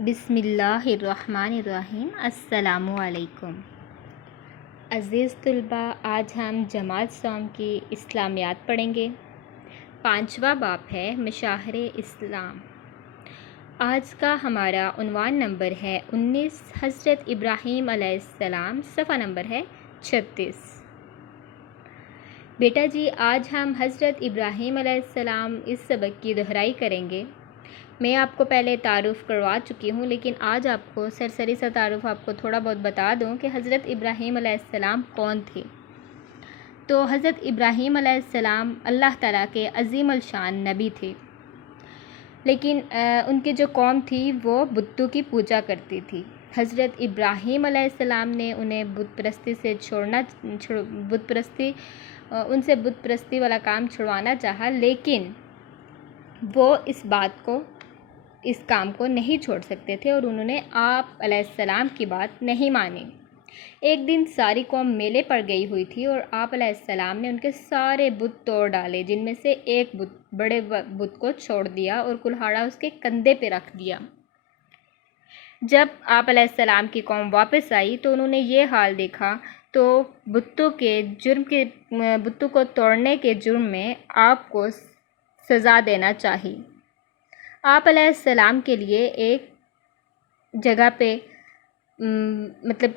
بسم اللہ الرحمن الرحیم۔ السلام علیکم عزیز طلباء، آج ہم جماعت صوم کی اسلامیات پڑھیں گے۔ 5واں باب ہے مشاعر اسلام۔ آج کا ہمارا عنوان نمبر ہے 19، حضرت ابراہیم علیہ السلام، صفحہ نمبر ہے 36۔ بیٹا جی، آج ہم حضرت ابراہیم علیہ السلام اس سبق کی دہرائی کریں گے۔ میں آپ کو پہلے تعارف کروا چکی ہوں، لیکن آج آپ کو سرسری سا تعارف آپ کو تھوڑا بہت بتا دوں کہ حضرت ابراہیم علیہ السلام کون تھے۔ تو حضرت ابراہیم علیہ السلام اللہ تعالیٰ کے عظیم الشان نبی تھے، لیکن ان کی جو قوم تھی وہ بتوں کی پوجا کرتی تھی۔ حضرت ابراہیم علیہ السلام نے انہیں بت پرستی سے ان سے بت پرستی والا کام چھڑوانا چاہا، لیکن وہ اس کام کو نہیں چھوڑ سکتے تھے اور انہوں نے آپ علیہ السلام کی بات نہیں مانی۔ ایک دن ساری قوم میلے پر گئی ہوئی تھی اور آپ علیہ السلام نے ان کے سارے بت توڑ ڈالے، جن میں سے ایک بڑے بت کو چھوڑ دیا اور کلہاڑا اس کے کندھے پہ رکھ دیا۔ جب آپ علیہ السلام کی قوم واپس آئی تو انہوں نے یہ حال دیکھا تو بتوں کو توڑنے کے جرم میں آپ کو سزا دینا چاہی۔ آپ علیہ السلام کے لیے ایک جگہ پہ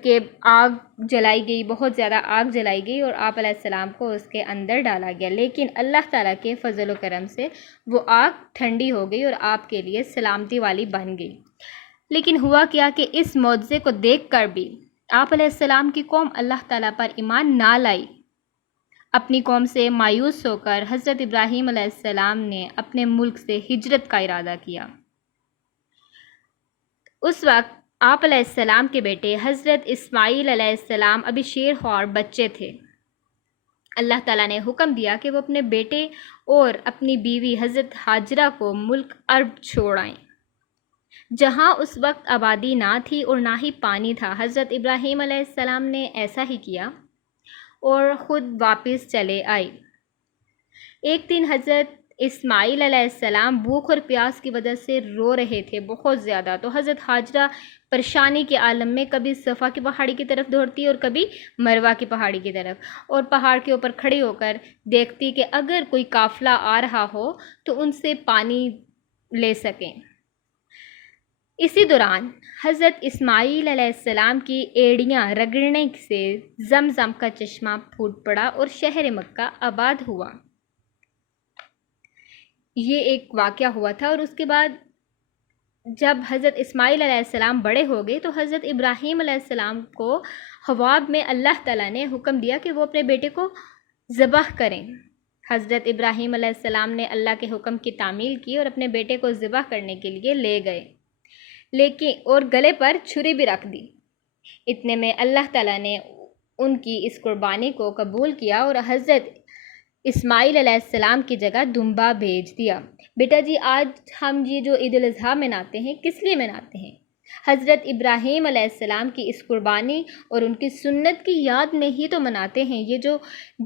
کہ آگ جلائی گئی، بہت زیادہ آگ جلائی گئی اور آپ علیہ السلام کو اس کے اندر ڈالا گیا، لیکن اللہ تعالیٰ کے فضل و کرم سے وہ آگ ٹھنڈی ہو گئی اور آپ کے لیے سلامتی والی بن گئی۔ لیکن ہوا کیا کہ اس معجزے کو دیکھ کر بھی آپ علیہ السلام کی قوم اللہ تعالیٰ پر ایمان نہ لائی۔ اپنی قوم سے مایوس ہو کر حضرت ابراہیم علیہ السلام نے اپنے ملک سے ہجرت کا ارادہ کیا۔ اس وقت آپ علیہ السلام کے بیٹے حضرت اسماعیل علیہ السلام ابھی شیر خوار بچے تھے۔ اللہ تعالیٰ نے حکم دیا کہ وہ اپنے بیٹے اور اپنی بیوی حضرت ہاجرہ کو ملک عرب چھوڑ آئیں، جہاں اس وقت آبادی نہ تھی اور نہ ہی پانی تھا۔ حضرت ابراہیم علیہ السلام نے ایسا ہی کیا اور خود واپس چلے آئے۔ ایک دن حضرت اسماعیل علیہ السلام بھوک اور پیاس کی وجہ سے رو رہے تھے بہت زیادہ، تو حضرت ہاجرہ پریشانی کے عالم میں کبھی صفا کی پہاڑی کی طرف دوڑتی اور کبھی مروہ کی پہاڑی کی طرف، اور پہاڑ کے اوپر کھڑی ہو کر دیکھتی کہ اگر کوئی قافلہ آ رہا ہو تو ان سے پانی لے سکیں۔ اسی دوران حضرت اسماعیل علیہ السلام کی ایڑیاں رگڑنے سے زمزم کا چشمہ پھوٹ پڑا اور شہر مکہ آباد ہوا۔ یہ ایک واقعہ ہوا تھا، اور اس کے بعد جب حضرت اسماعیل علیہ السلام بڑے ہو گئے تو حضرت ابراہیم علیہ السلام کو خواب میں اللہ تعالیٰ نے حکم دیا کہ وہ اپنے بیٹے کو ذبح کریں۔ حضرت ابراہیم علیہ السلام نے اللہ کے حکم کی تعمیل کی اور اپنے بیٹے کو ذبح کرنے کے لیے لے گئے، اور گلے پر چھری بھی رکھ دی۔ اتنے میں اللہ تعالیٰ نے ان کی اس قربانی کو قبول کیا اور حضرت اسماعیل علیہ السلام کی جگہ دمبا بھیج دیا۔ بیٹا جی، آج ہم یہ جو عید الاضحیٰ مناتے ہیں، کس لیے مناتے ہیں؟ حضرت ابراہیم علیہ السلام کی اس قربانی اور ان کی سنت کی یاد میں ہی تو مناتے ہیں۔ یہ جو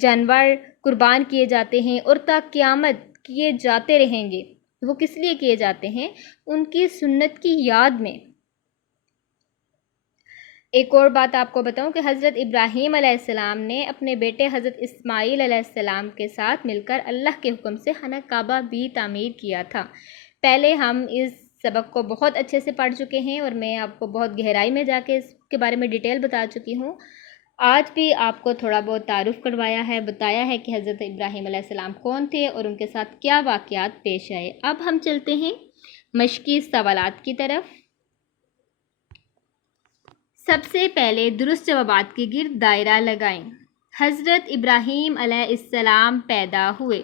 جانور قربان کیے جاتے ہیں اور تا قیامت کیے جاتے رہیں گے، وہ کس لیے کیے جاتے ہیں؟ ان کی سنت کی یاد میں۔ ایک اور بات آپ کو بتاؤں کہ حضرت ابراہیم علیہ السلام نے اپنے بیٹے حضرت اسماعیل علیہ السلام کے ساتھ مل کر اللہ کے حکم سے خانہ کعبہ بھی تعمیر کیا تھا۔ پہلے ہم اس سبق کو بہت اچھے سے پڑھ چکے ہیں اور میں آپ کو بہت گہرائی میں جا کے اس کے بارے میں ڈیٹیل بتا چکی ہوں۔ آج بھی آپ کو تھوڑا بہت تعارف کروایا ہے، بتایا ہے کہ حضرت ابراہیم علیہ السلام کون تھے اور ان کے ساتھ کیا واقعات پیش آئے۔ اب ہم چلتے ہیں مشقی سوالات کی طرف۔ سب سے پہلے درست جوابات کے گرد دائرہ لگائیں۔ حضرت ابراہیم علیہ السلام پیدا ہوئے۔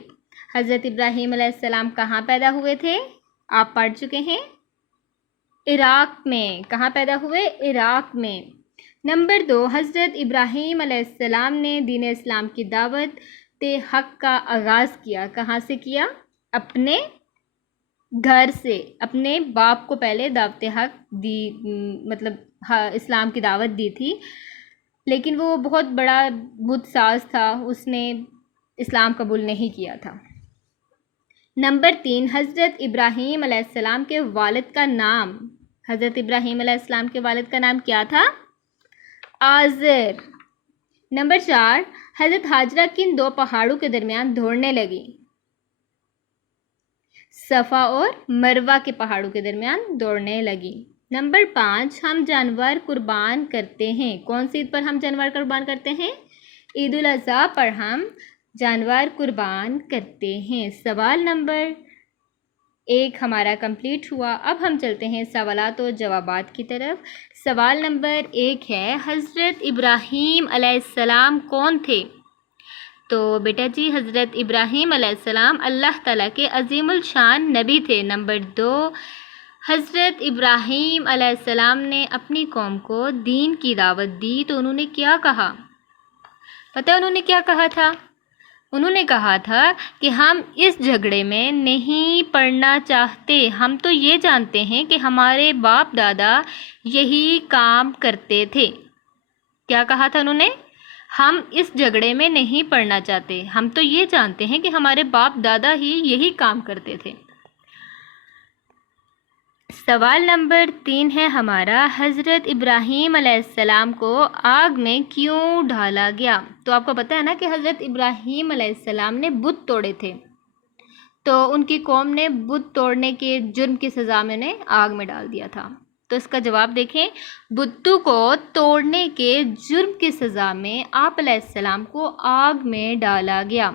حضرت ابراہیم علیہ السلام کہاں پیدا ہوئے تھے؟ آپ پڑھ چکے ہیں، عراق میں۔ کہاں پیدا ہوئے؟ عراق میں۔ نمبر 2، حضرت ابراہیم علیہ السلام نے دین اسلام کی دعوت حق کا آغاز کیا۔ کہاں سے کیا؟ اپنے گھر سے۔ اپنے باپ کو پہلے دعوت حق دی، اسلام کی دعوت دی تھی، لیکن وہ بہت بڑا بت ساز تھا، اس نے اسلام قبول نہیں کیا تھا۔ نمبر 3، حضرت ابراہیم علیہ السلام کے والد کا نام حضرت ابراہیم علیہ السلام کے والد کا نام کیا تھا؟ آزر۔ نمبر 4، حضرت ہاجرہ کن 2 پہاڑوں کے درمیان دوڑنے لگی؟ صفا اور مروہ کے پہاڑوں کے درمیان دوڑنے لگی۔ نمبر 5، ہم جانور قربان کرتے ہیں۔ کون سی عید پر ہم جانور قربان کرتے ہیں؟ عید الاضحیٰ پر ہم جانور قربان کرتے ہیں۔ سوال نمبر 1 ہمارا کمپلیٹ ہوا۔ اب ہم چلتے ہیں سوالات و جوابات کی طرف۔ سوال نمبر 1 ہے، حضرت ابراہیم علیہ السلام کون تھے؟ تو بیٹا جی حضرت ابراہیم علیہ السلام اللہ تعالیٰ کے عظیم الشان نبی تھے۔ نمبر 2، حضرت ابراہیم علیہ السلام نے اپنی قوم کو دین کی دعوت دی تو انہوں نے کیا کہا؟ پتہ ہے انہوں نے کیا کہا تھا؟ انہوں نے کہا تھا کہ ہم اس جھگڑے میں نہیں پڑنا چاہتے، ہم تو یہ جانتے ہیں کہ ہمارے باپ دادا یہی کام کرتے تھے۔ کیا کہا تھا انہوں نے؟ ہم اس جھگڑے میں نہیں پڑنا چاہتے، ہم تو یہ جانتے ہیں کہ ہمارے باپ دادا ہی یہی کام کرتے تھے۔ سوال نمبر 3 ہے ہمارا، حضرت ابراہیم علیہ السلام کو آگ میں کیوں ڈالا گیا؟ تو آپ کو پتہ ہے نا کہ حضرت ابراہیم علیہ السلام نے بت توڑے تھے، تو ان کی قوم نے بت توڑنے کے جرم کی سزا میں انہیں آگ میں ڈال دیا تھا۔ تو اس کا جواب دیکھیں، بتوں کو توڑنے کے جرم کی سزا میں آپ علیہ السلام کو آگ میں ڈالا گیا۔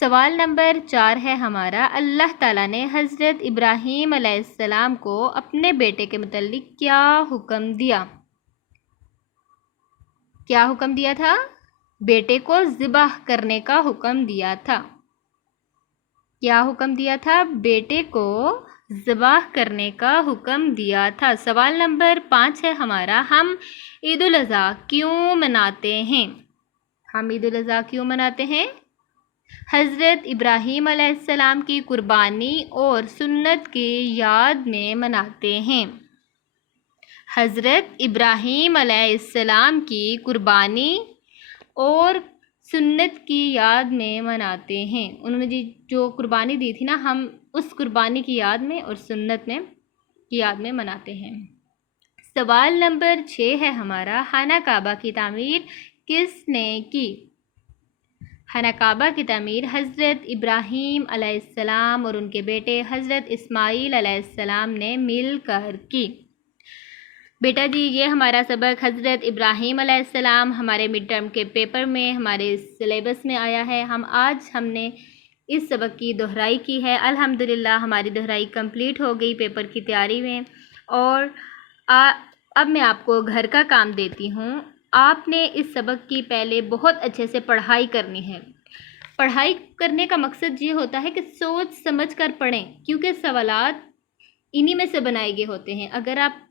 سوال نمبر 4 ہے ہمارا، اللہ تعالیٰ نے حضرت ابراہیم علیہ السلام کو اپنے بیٹے کے متعلق کیا حکم دیا؟ کیا حکم دیا تھا؟ بیٹے کو ذبح کرنے کا حکم دیا تھا۔ کیا حکم دیا تھا؟ بیٹے کو ذبح کرنے کا حکم دیا تھا۔ سوال نمبر 5 ہے ہمارا، ہم عید الاضحیٰ کیوں مناتے ہیں؟ ہم عید الاضحیٰ کیوں مناتے ہیں؟ حضرت ابراہیم علیہ السلام کی قربانی اور سنت کی یاد میں مناتے ہیں۔ حضرت ابراہیم علیہ السلام کی قربانی اور سنت کی یاد میں مناتے ہیں۔ انہوں نے جو قربانی دی تھی نا، ہم اس قربانی کی یاد میں اور سنت میں کی یاد میں مناتے ہیں۔ سوال نمبر 6 ہے ہمارا، خانہ کعبہ کی تعمیر کس نے کی؟ خانہ کعبہ کی تعمیر حضرت ابراہیم علیہ السلام اور ان کے بیٹے حضرت اسماعیل علیہ السلام نے مل کر کی۔ بیٹا جی یہ ہمارا سبق حضرت ابراہیم علیہ السلام ہمارے مڈ ٹرم کے پیپر میں ہمارے سلیبس میں آیا ہے۔ ہم نے اس سبق کی دہرائی کی ہے۔ الحمدللہ ہماری دہرائی کمپلیٹ ہو گئی پیپر کی تیاری میں۔ اور اب میں آپ کو گھر کا کام دیتی ہوں۔ آپ نے اس سبق کی پہلے بہت اچھے سے پڑھائی کرنی ہے۔ پڑھائی کرنے کا مقصد یہ ہوتا ہے کہ سوچ سمجھ کر پڑھیں، کیونکہ سوالات انہی میں سے بنائے گئے ہوتے ہیں۔ اگر آپ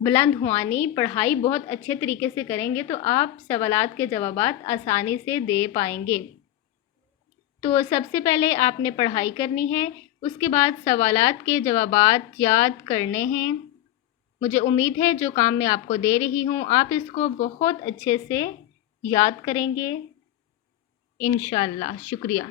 بلند ہوانی پڑھائی بہت اچھے طریقے سے کریں گے تو آپ سوالات کے جوابات آسانی سے دے پائیں گے۔ تو سب سے پہلے آپ نے پڑھائی کرنی ہے، اس کے بعد سوالات کے جوابات یاد کرنے ہیں۔ مجھے امید ہے جو کام میں آپ کو دے رہی ہوں آپ اس کو بہت اچھے سے یاد کریں گے انشاءاللہ۔ شکریہ۔